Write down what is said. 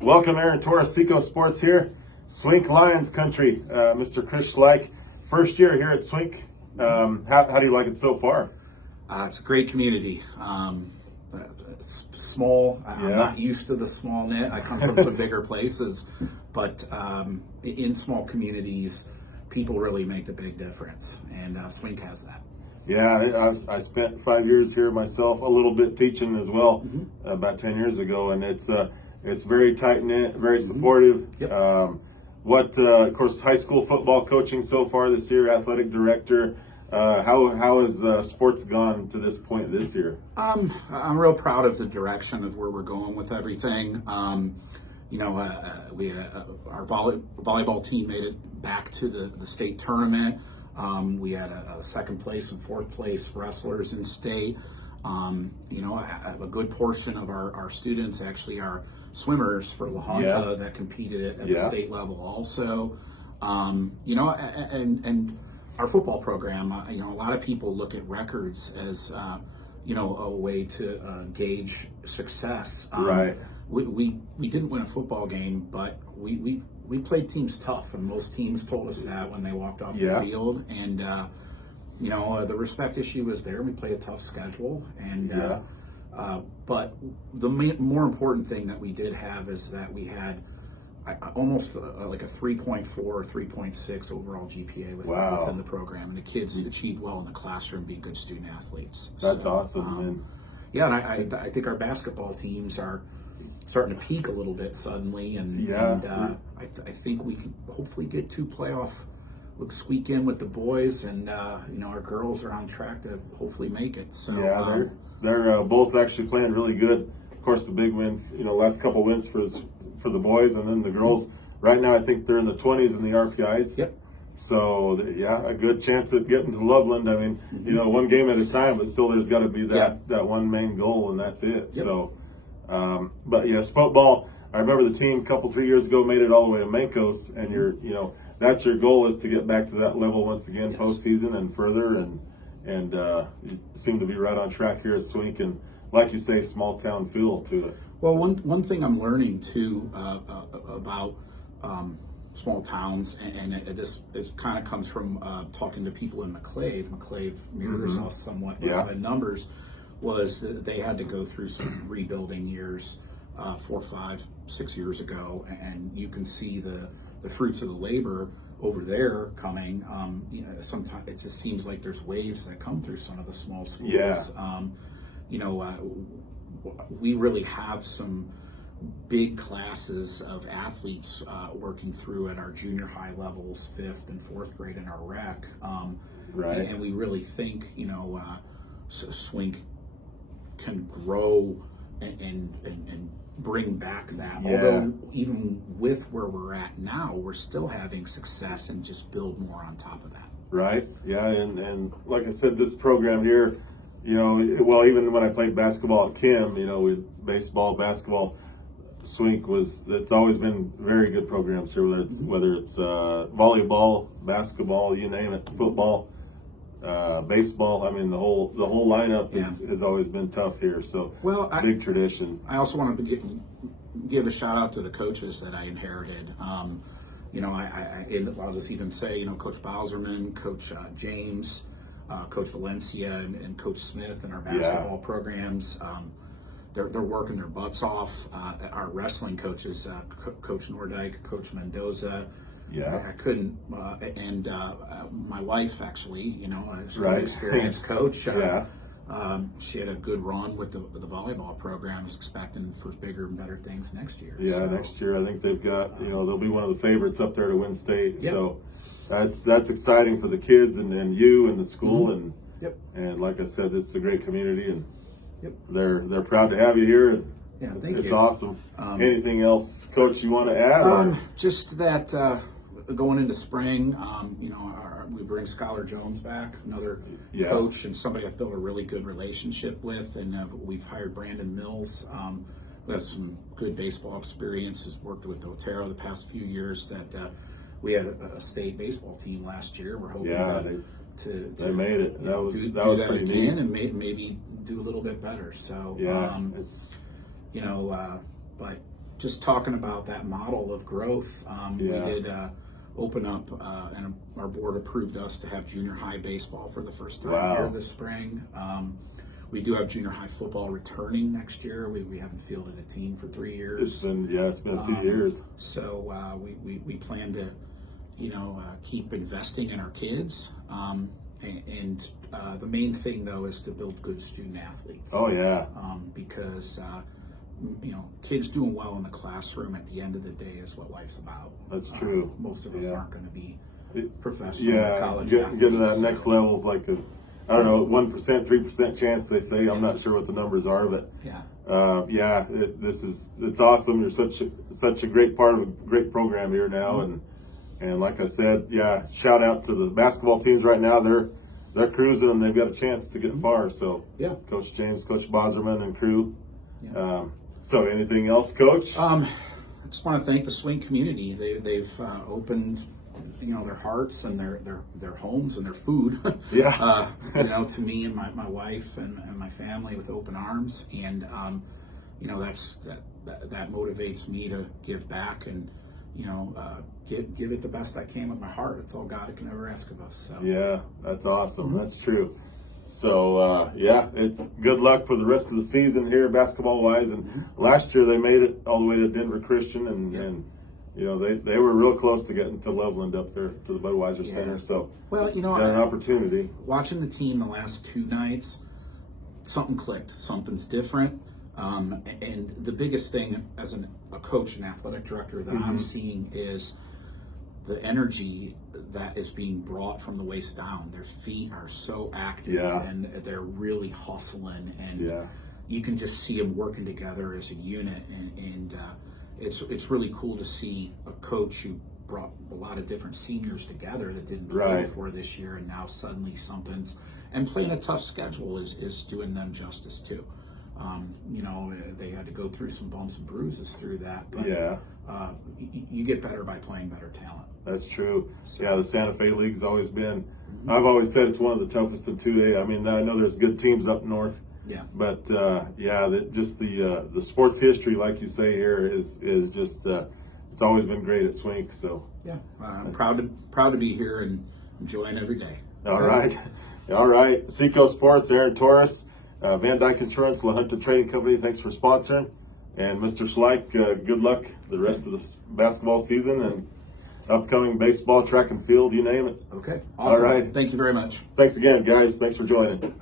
Welcome, Aaron. Torres of SECO Sports here. Swink Lions Country. Mr. Chris Schleich, first year here at Swink. How do you like it so far? It's a great community. It's small. I'm not used to the small knit. I come from some bigger places, but in small communities, people really make the big difference, and Swink has that. Yeah, I spent 5 years here myself, a little bit teaching as well, about 10 years ago, and it's very tight knit, very supportive. Yep. Of course, high school football coaching so far this year, athletic director. How has sports gone to this point this year? I'm real proud of the direction of where we're going with everything. We our volleyball team made it back to the state tournament. We had a second place and fourth place wrestlers in state. A good portion of our students actually are swimmers for La Junta that competed at the state level also. And our football program, a lot of people look at records as, a way to gauge success. Right. We didn't win a football game, but we played teams tough, and most teams told us that when they walked off the field. And the respect issue was there. We played a tough schedule, and but the more important thing that we did have is that we had almost like a 3.4 or 3.6 overall GPA within the program, and the kids achieved well in the classroom, being good student athletes. That's awesome. And I think our basketball teams are starting to peak a little bit suddenly, and I think we can hopefully get to playoff. We'll squeak in with the boys, and our girls are on track to hopefully make it. So they're both actually playing really good. Of course, the big win, last couple wins for the boys, and then the girls. Right now, I think they're in the 20s in the RPIs. Yep. So a good chance at getting to Loveland. I mean, one game at a time, but still, there's got to be that one main goal, and that's it. Yep. So, but yes, football. I remember the team 3 years ago made it all the way to Mancos, and that's your goal, is to get back to that level once again, postseason and further, and you seem to be right on track here at Swink, and like you say, small town feel to it. Well, one thing I'm learning too about small towns, and this kind of comes from talking to people in McClave. McClave mirrors us somewhat in numbers. Was that they had to go through some rebuilding years 4, 5, 6 years ago, and you can see the fruits of the labor over there coming. Sometimes it just seems like there's waves that come through some of the small schools. We really have some big classes of athletes working through at our junior high levels, 5th and 4th grade in our rec. And we really think, Swink can grow and bring back that. Although even with where we're at now, we're still having success, and just build more on top of that. Right. Yeah. And like I said, this program here, even when I played basketball at Kim, with baseball, basketball, Swink it's always been very good programs here, whether it's volleyball, basketball, you name it, football, baseball. I mean, the whole lineup has always been tough here. So big tradition. I also wanted to give a shout out to the coaches that I inherited. I'll just even say, Coach Bowserman, Coach James, Coach Valencia, and Coach Smith in our basketball programs. They're working their butts off. Our wrestling coaches, Coach Nordyke, Coach Mendoza. I couldn't, and my wife actually, is an experienced coach. She had a good run with the volleyball program. Is expecting for bigger and better things next year. Next year I think they've got, they'll be one of the favorites up there to win state. So that's exciting for the kids and you and the school, and like I said, it's a great community, and they're proud to have you here. And it's awesome. Anything else, Coach, you want to add? Just that going into spring, we bring Skylar Jones back, another coach and somebody I've built a really good relationship with, and we've hired Brandon Mills, who has some good baseball experience, has worked with Otero the past few years. That we had a state baseball team last year. We're hoping they made it. That was pretty neat, and maybe do a little bit better. So it's but just talking about that model of growth, we Yeah. did open up, and our board approved us to have junior high baseball for the first time Wow. here this spring. We do have junior high football returning next year. We haven't fielded a team for 3 years. It's been a few years. So we plan to, keep investing in our kids. And the main thing, though, is to build good student athletes. Oh yeah. Because kids doing well in the classroom at the end of the day is what life's about. That's true. Most of us Yeah. aren't going to be professional or Yeah, college get athletes. to that next level is like I don't know, 1%, 3% chance they say. I'm not sure what the numbers are, but Yeah. it's awesome. You're such a great part of a great program here now, and like I said, yeah, shout out to the basketball teams right now. They're cruising and they've got a chance to get far. So Yeah. Coach James, Coach Boserman, and crew. Yeah. So anything else, Coach? I just want to thank the Swink community. They've opened, their hearts and their homes and their food. Yeah. To me and my wife and my family with open arms, and that motivates me to give back and give it the best I can with my heart. It's all God can ever ask of us. So. Yeah, that's awesome. That's true. So it's good luck for the rest of the season here, basketball wise. And last year they made it all the way to Denver Christian, and they were real close to getting to Loveland up there to the Budweiser Center. So got an opportunity. Watching the team the last 2 nights, something clicked. Something's different. And the biggest thing as a coach and athletic director that I'm seeing is the energy that is being brought from the waist down. Their feet are so active, and they're really hustling, and you can just see them working together as a unit, and it's really cool to see a coach who brought a lot of different seniors together that didn't play before this year, and now suddenly and playing a tough schedule is doing them justice too. They had to go through some bumps and bruises through that, but you get better by playing better talent. That's true. So, the Santa Fe League's always been, I've always said it's one of the toughest in 2A. I mean, I know there's good teams up north, but the sports history, like you say here, is just it's always been great at Swink. So I'm proud to be here and enjoying every day. All right. SECO Sports, Aaron Torres, Van Dyke Insurance, La Junta Trading Company. Thanks for sponsoring, and Mr. Schleich, good luck the rest of the basketball season and upcoming baseball, track and field, you name it. Okay. Awesome. All right. Thank you very much. Thanks again, guys. Thanks for joining.